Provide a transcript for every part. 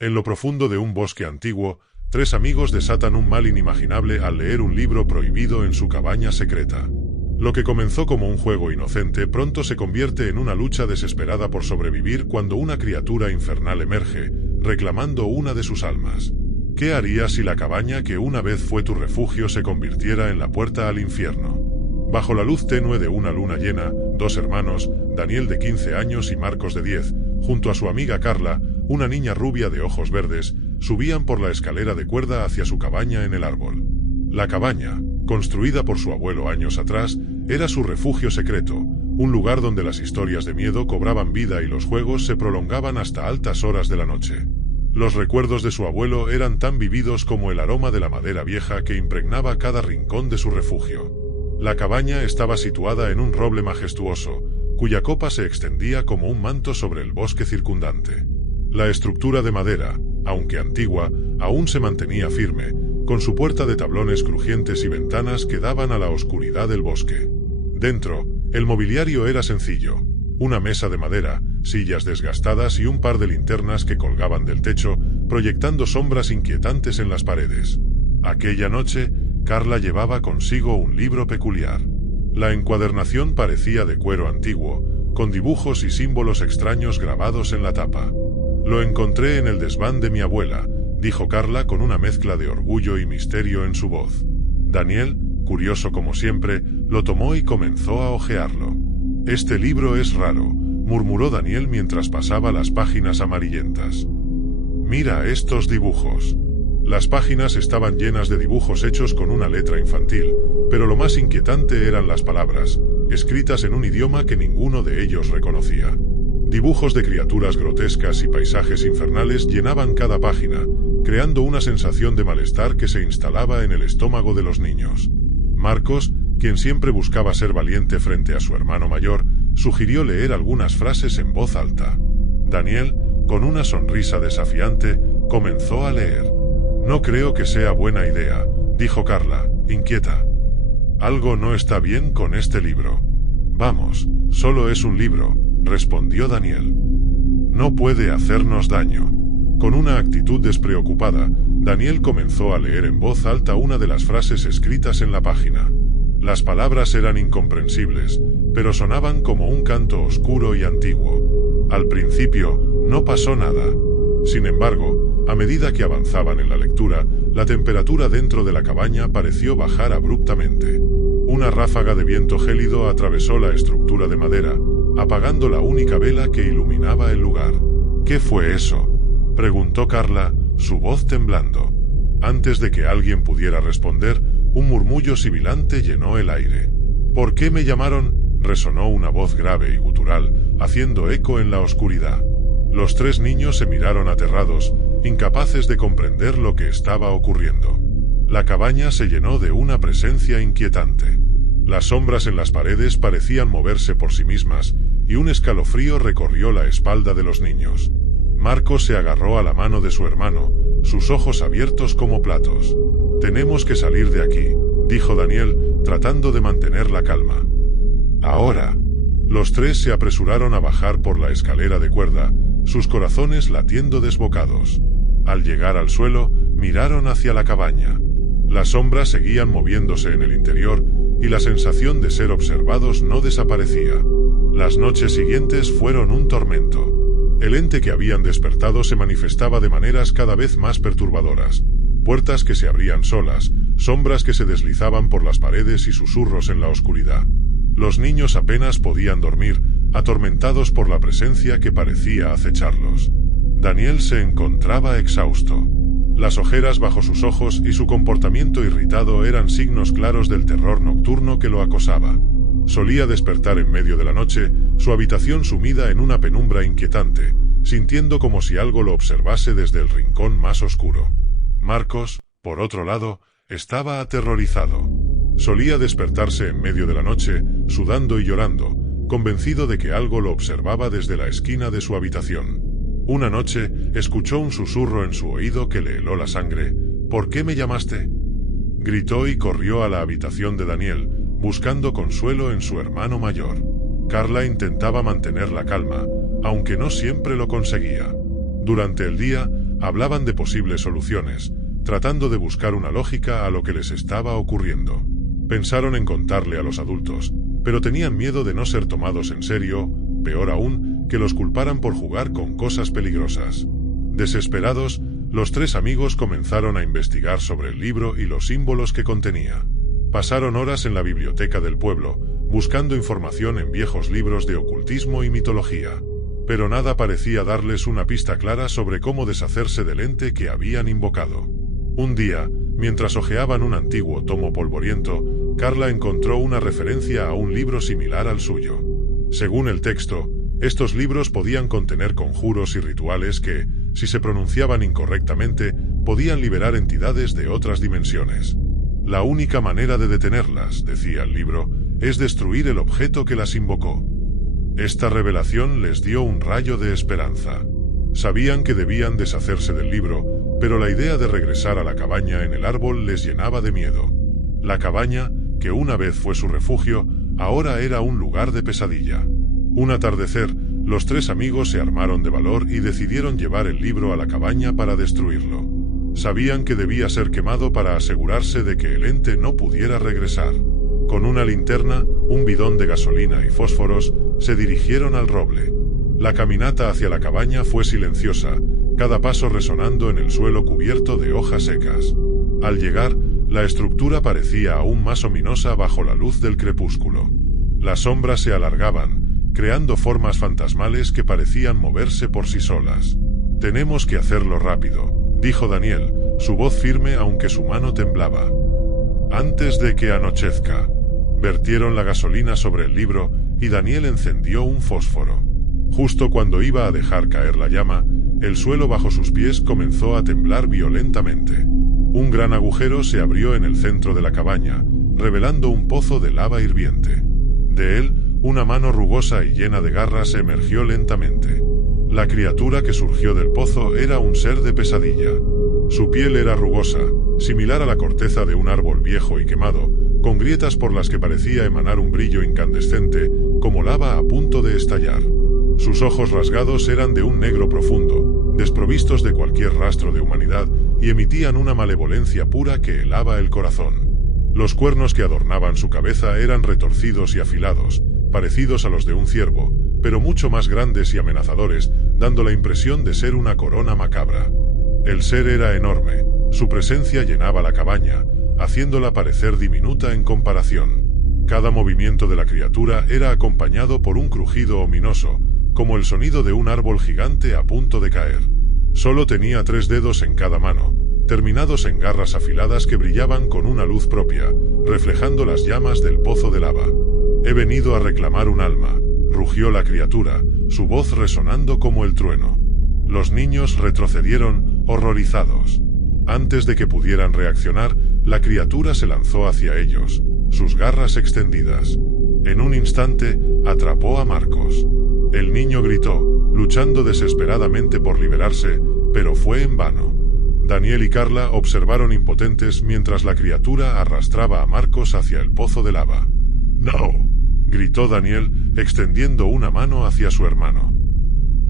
En lo profundo de un bosque antiguo, tres amigos desatan un mal inimaginable al leer un libro prohibido en su cabaña secreta. Lo que comenzó como un juego inocente pronto se convierte en una lucha desesperada por sobrevivir cuando una criatura infernal emerge, reclamando una de sus almas. ¿Qué harías si la cabaña que una vez fue tu refugio se convirtiera en la puerta al infierno? Bajo la luz tenue de una luna llena, dos hermanos, Daniel de 15 años y Marcos de 10, junto a su amiga Carla, una niña rubia de ojos verdes, subían por la escalera de cuerda hacia su cabaña en el árbol. La cabaña, construida por su abuelo años atrás, era su refugio secreto, un lugar donde las historias de miedo cobraban vida y los juegos se prolongaban hasta altas horas de la noche. Los recuerdos de su abuelo eran tan vividos como el aroma de la madera vieja que impregnaba cada rincón de su refugio. La cabaña estaba situada en un roble majestuoso, cuya copa se extendía como un manto sobre el bosque circundante. La estructura de madera, aunque antigua, aún se mantenía firme, con su puerta de tablones crujientes y ventanas que daban a la oscuridad del bosque. Dentro, el mobiliario era sencillo: una mesa de madera, sillas desgastadas y un par de linternas que colgaban del techo, proyectando sombras inquietantes en las paredes. Aquella noche, Carla llevaba consigo un libro peculiar. La encuadernación parecía de cuero antiguo, con dibujos y símbolos extraños grabados en la tapa. «Lo encontré en el desván de mi abuela», dijo Carla con una mezcla de orgullo y misterio en su voz. Daniel, curioso como siempre, lo tomó y comenzó a hojearlo. «Este libro es raro», murmuró Daniel mientras pasaba las páginas amarillentas. «Mira estos dibujos». Las páginas estaban llenas de dibujos hechos con una letra infantil, pero lo más inquietante eran las palabras, escritas en un idioma que ninguno de ellos reconocía. Dibujos de criaturas grotescas y paisajes infernales llenaban cada página, creando una sensación de malestar que se instalaba en el estómago de los niños. Marcos, quien siempre buscaba ser valiente frente a su hermano mayor, sugirió leer algunas frases en voz alta. Daniel, con una sonrisa desafiante, comenzó a leer. «No creo que sea buena idea», dijo Carla, inquieta. «Algo no está bien con este libro». «Vamos, solo es un libro», respondió Daniel. «No puede hacernos daño». Con una actitud despreocupada, Daniel comenzó a leer en voz alta una de las frases escritas en la página. Las palabras eran incomprensibles, pero sonaban como un canto oscuro y antiguo. Al principio, no pasó nada. Sin embargo, a medida que avanzaban en la lectura, la temperatura dentro de la cabaña pareció bajar abruptamente. Una ráfaga de viento gélido atravesó la estructura de madera, apagando la única vela que iluminaba el lugar. «¿Qué fue eso?», preguntó Carla, su voz temblando. Antes de que alguien pudiera responder, un murmullo sibilante llenó el aire. «¿Por qué me llamaron?», resonó una voz grave y gutural, haciendo eco en la oscuridad. Los tres niños se miraron aterrados, incapaces de comprender lo que estaba ocurriendo. La cabaña se llenó de una presencia inquietante. Las sombras en las paredes parecían moverse por sí mismas, y un escalofrío recorrió la espalda de los niños. Marcos se agarró a la mano de su hermano, sus ojos abiertos como platos. «Tenemos que salir de aquí», dijo Daniel, tratando de mantener la calma. «Ahora». Los tres se apresuraron a bajar por la escalera de cuerda, sus corazones latiendo desbocados. Al llegar al suelo, miraron hacia la cabaña. Las sombras seguían moviéndose en el interior, y la sensación de ser observados no desaparecía. Las noches siguientes fueron un tormento. El ente que habían despertado se manifestaba de maneras cada vez más perturbadoras. Puertas que se abrían solas, sombras que se deslizaban por las paredes y susurros en la oscuridad. Los niños apenas podían dormir, atormentados por la presencia que parecía acecharlos. Daniel se encontraba exhausto. Las ojeras bajo sus ojos y su comportamiento irritado eran signos claros del terror nocturno que lo acosaba. Solía despertar en medio de la noche, su habitación sumida en una penumbra inquietante, sintiendo como si algo lo observase desde el rincón más oscuro. Marcos, por otro lado, estaba aterrorizado. Solía despertarse en medio de la noche, sudando y llorando, convencido de que algo lo observaba desde la esquina de su habitación. Una noche, escuchó un susurro en su oído que le heló la sangre. «¿Por qué me llamaste?», gritó y corrió a la habitación de Daniel, buscando consuelo en su hermano mayor. Carla intentaba mantener la calma, aunque no siempre lo conseguía. Durante el día, hablaban de posibles soluciones, tratando de buscar una lógica a lo que les estaba ocurriendo. Pensaron en contarle a los adultos, pero tenían miedo de no ser tomados en serio, peor aún, que los culparan por jugar con cosas peligrosas. Desesperados, los tres amigos comenzaron a investigar sobre el libro y los símbolos que contenía. Pasaron horas en la biblioteca del pueblo, buscando información en viejos libros de ocultismo y mitología. Pero nada parecía darles una pista clara sobre cómo deshacerse del ente que habían invocado. Un día, mientras hojeaban un antiguo tomo polvoriento, Carla encontró una referencia a un libro similar al suyo. Según el texto, estos libros podían contener conjuros y rituales que, si se pronunciaban incorrectamente, podían liberar entidades de otras dimensiones. La única manera de detenerlas, decía el libro, es destruir el objeto que las invocó. Esta revelación les dio un rayo de esperanza. Sabían que debían deshacerse del libro, pero la idea de regresar a la cabaña en el árbol les llenaba de miedo. La cabaña, que una vez fue su refugio, ahora era un lugar de pesadilla. Un atardecer, los tres amigos se armaron de valor y decidieron llevar el libro a la cabaña para destruirlo. Sabían que debía ser quemado para asegurarse de que el ente no pudiera regresar. Con una linterna, un bidón de gasolina y fósforos, se dirigieron al roble. La caminata hacia la cabaña fue silenciosa, cada paso resonando en el suelo cubierto de hojas secas. Al llegar, la estructura parecía aún más ominosa bajo la luz del crepúsculo. Las sombras se alargaban, creando formas fantasmales que parecían moverse por sí solas. «Tenemos que hacerlo rápido», dijo Daniel, su voz firme aunque su mano temblaba. «Antes de que anochezca». Vertieron la gasolina sobre el libro y Daniel encendió un fósforo. Justo cuando iba a dejar caer la llama, el suelo bajo sus pies comenzó a temblar violentamente. Un gran agujero se abrió en el centro de la cabaña, revelando un pozo de lava hirviente. De él, una mano rugosa y llena de garras emergió lentamente. La criatura que surgió del pozo era un ser de pesadilla. Su piel era rugosa, similar a la corteza de un árbol viejo y quemado, con grietas por las que parecía emanar un brillo incandescente, como lava a punto de estallar. Sus ojos rasgados eran de un negro profundo, desprovistos de cualquier rastro de humanidad, y emitían una malevolencia pura que helaba el corazón. Los cuernos que adornaban su cabeza eran retorcidos y afilados, parecidos a los de un ciervo, pero mucho más grandes y amenazadores, dando la impresión de ser una corona macabra. El ser era enorme, su presencia llenaba la cabaña, haciéndola parecer diminuta en comparación. Cada movimiento de la criatura era acompañado por un crujido ominoso, como el sonido de un árbol gigante a punto de caer. Solo tenía 3 dedos en cada mano, terminados en garras afiladas que brillaban con una luz propia, reflejando las llamas del pozo de lava. «He venido a reclamar un alma», rugió la criatura, su voz resonando como el trueno. Los niños retrocedieron, horrorizados. Antes de que pudieran reaccionar, la criatura se lanzó hacia ellos, sus garras extendidas. En un instante, atrapó a Marcos. El niño gritó, luchando desesperadamente por liberarse, pero fue en vano. Daniel y Carla observaron impotentes mientras la criatura arrastraba a Marcos hacia el pozo de lava. «¡No!», gritó Daniel, extendiendo una mano hacia su hermano.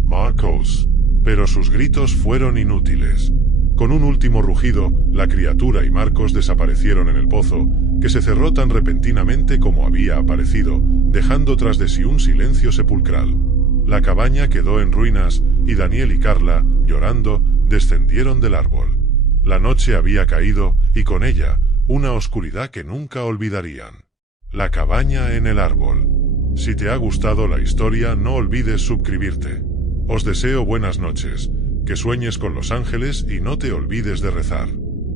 «Marcos». Pero sus gritos fueron inútiles. Con un último rugido, la criatura y Marcos desaparecieron en el pozo, que se cerró tan repentinamente como había aparecido, dejando tras de sí un silencio sepulcral. La cabaña quedó en ruinas, y Daniel y Carla, llorando, descendieron del árbol. La noche había caído, y con ella, una oscuridad que nunca olvidarían. La cabaña en el árbol. Si te ha gustado la historia, no olvides suscribirte. Os deseo buenas noches, que sueñes con los ángeles y no te olvides de rezar.